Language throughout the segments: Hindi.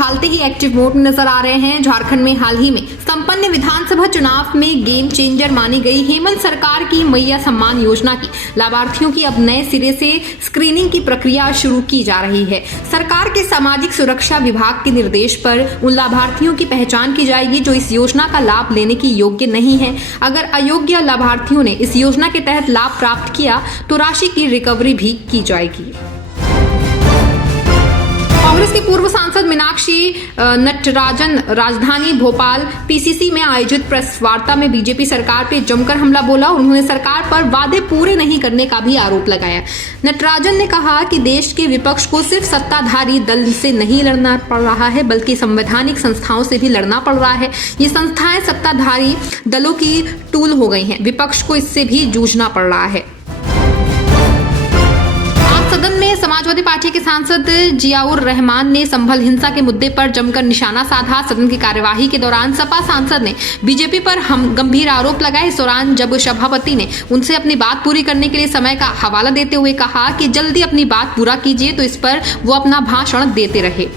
संभालते ही एक्टिव मोड में नजर आ रहे हैं। झारखंड में हाल ही में संपन्न विधानसभा चुनाव में गेम चेंजर मानी गई हेमंत सरकार की मैया सम्मान योजना की लाभार्थियों की अब नए सिरे से स्क्रीनिंग की प्रक्रिया शुरू की जा रही है। सरकार के सामाजिक सुरक्षा विभाग के निर्देश पर उन लाभार्थियों की पहचान की जाएगी जो इस योजना का लाभ लेने की योग्य नहीं है। अगर अयोग्य लाभार्थियों ने इस योजना के तहत लाभ प्राप्त किया तो राशि की रिकवरी भी की जाएगी। कांग्रेस की पूर्व सांसद मीनाक्षी नटराजन राजधानी भोपाल पीसीसी में आयोजित प्रेस वार्ता में बीजेपी सरकार पर जमकर हमला बोला। उन्होंने सरकार पर वादे पूरे नहीं करने का भी आरोप लगाया। नटराजन ने कहा कि देश के विपक्ष को सिर्फ सत्ताधारी दल से नहीं लड़ना पड़ रहा है बल्कि संवैधानिक संस्थाओं से भी लड़ना पड़ रहा है। ये संस्थाएं सत्ताधारी दलों की टूल हो गई हैं। विपक्ष को इससे भी जूझना पड़ रहा है। सदन में समाजवादी पार्टी के सांसद जियाउर रहमान ने संभल हिंसा के मुद्दे पर जमकर निशाना साधा। सदन की कार्यवाही के दौरान सपा सांसद ने बीजेपी पर गंभीर आरोप लगाए। इस दौरान जब सभापति ने उनसे अपनी बात पूरी करने के लिए समय का हवाला देते हुए कहा कि जल्दी अपनी बात पूरा कीजिए तो इस पर वो अपना भाषण देते रहे।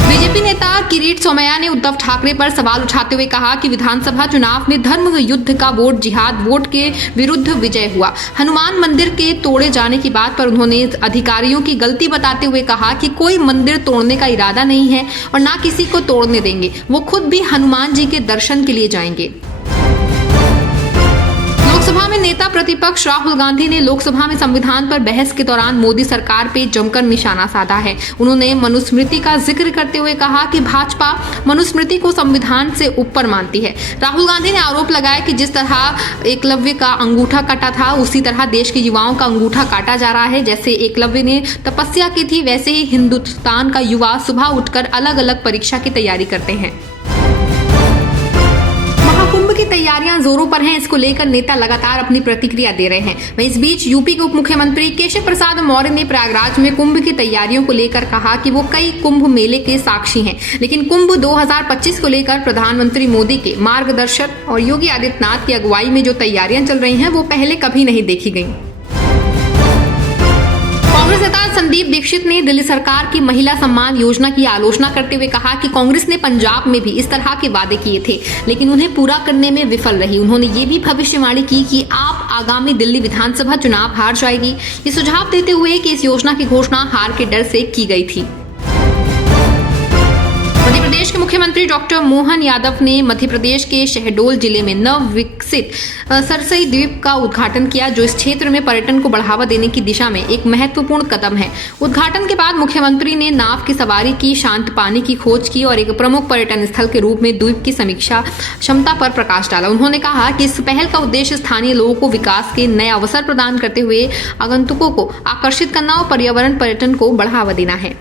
बीजेपी नेता किरीट सोमैया ने उद्धव ठाकरे पर सवाल उठाते हुए कहा कि विधानसभा चुनाव में धर्म युद्ध का वोट जिहाद वोट के विरुद्ध विजय हुआ। हनुमान मंदिर के तोड़े जाने की बात पर उन्होंने अधिकारियों की गलती बताते हुए कहा कि कोई मंदिर तोड़ने का इरादा नहीं है और ना किसी को तोड़ने देंगे। वो खुद भी हनुमान जी के दर्शन के लिए जाएंगे। लोकसभा में नेता प्रतिपक्ष राहुल गांधी ने लोकसभा में संविधान पर बहस के दौरान मोदी सरकार पे जमकर निशाना साधा है। उन्होंने मनुस्मृति का जिक्र करते हुए कहा कि भाजपा मनुस्मृति को संविधान से ऊपर मानती है। राहुल गांधी ने आरोप लगाया कि जिस तरह एकलव्य का अंगूठा काटा था उसी तरह देश के युवाओं का अंगूठा काटा जा रहा है। जैसे एकलव्य ने तपस्या की थी वैसे ही हिंदुस्तान का युवा सुबह उठकर अलग अलग परीक्षा की तैयारी करते हैं। कुंभ की तैयारियां जोरों पर हैं। इसको लेकर नेता लगातार अपनी प्रतिक्रिया दे रहे हैं। वहीं इस बीच यूपी के उप मुख्यमंत्री केशव प्रसाद मौर्य ने प्रयागराज में कुंभ की तैयारियों को लेकर कहा कि वो कई कुंभ मेले के साक्षी हैं, लेकिन कुंभ 2025 को लेकर प्रधानमंत्री मोदी के मार्गदर्शन और योगी आदित्यनाथ की अगुवाई में जो तैयारियां चल रही हैं वो पहले कभी नहीं देखी गई। कांग्रेस नेता संदीप दीक्षित ने दिल्ली सरकार की महिला सम्मान योजना की आलोचना करते हुए कहा कि कांग्रेस ने पंजाब में भी इस तरह के वादे किए थे लेकिन उन्हें पूरा करने में विफल रही। उन्होंने ये भी भविष्यवाणी की कि आप आगामी दिल्ली विधानसभा चुनाव हार जाएगी। ये सुझाव देते हुए कि इस योजना की घोषणा हार के डर से की गई थी। मध्य प्रदेश के मुख्यमंत्री डॉक्टर मोहन यादव ने मध्य प्रदेश के शहडोल जिले में नव विकसित सरसई द्वीप का उद्घाटन किया जो इस क्षेत्र में पर्यटन को बढ़ावा देने की दिशा में एक महत्वपूर्ण कदम है। उद्घाटन के बाद मुख्यमंत्री ने नाव की सवारी की, शांत पानी की खोज की और एक प्रमुख पर्यटन स्थल के रूप में द्वीप की समीक्षा क्षमता पर प्रकाश डाला। उन्होंने कहा कि इस पहल का उद्देश्य स्थानीय लोगों को विकास के नए अवसर प्रदान करते हुए आगंतुकों को आकर्षित करना और पर्यावरण पर्यटन को बढ़ावा देना है।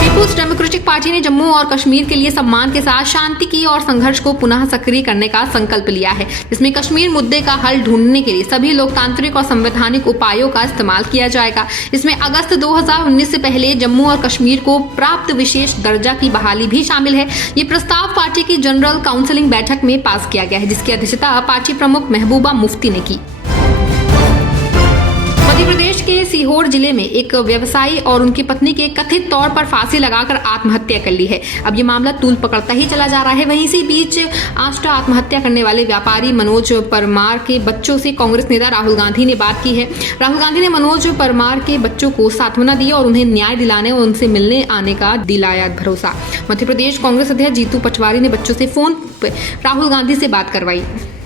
पीपुल्स डेमोक्रेटिक पार्टी ने जम्मू और कश्मीर के लिए सम्मान के साथ शांति की और संघर्ष को पुनः सक्रिय करने का संकल्प लिया है, जिसमें कश्मीर मुद्दे का हल ढूंढने के लिए सभी लोकतांत्रिक और संवैधानिक उपायों का इस्तेमाल किया जाएगा। इसमें अगस्त 2019 से पहले जम्मू और कश्मीर को प्राप्त विशेष दर्जा की बहाली भी शामिल है। ये प्रस्ताव पार्टी की जनरल काउंसिलिंग बैठक में पास किया गया है, जिसकी अध्यक्षता पार्टी प्रमुख महबूबा मुफ्ती ने की। मध्य प्रदेश के सीहोर जिले में एक व्यवसायी और उनकी पत्नी के कथित तौर पर फांसी लगाकर आत्महत्या कर ली है। अब ये मामला तूल पकड़ता ही चला जा रहा है। वहीं इसी बीच आष्टा आत्महत्या करने वाले व्यापारी मनोज परमार के बच्चों से कांग्रेस नेता राहुल गांधी ने बात की है। राहुल गांधी ने मनोज परमार के बच्चों को सांत्वना दी और उन्हें न्याय दिलाने और उनसे मिलने आने का दिलाया भरोसा। मध्य प्रदेश कांग्रेस अध्यक्ष जीतू पटवारी ने बच्चों से फोन पर राहुल गांधी से बात करवाई।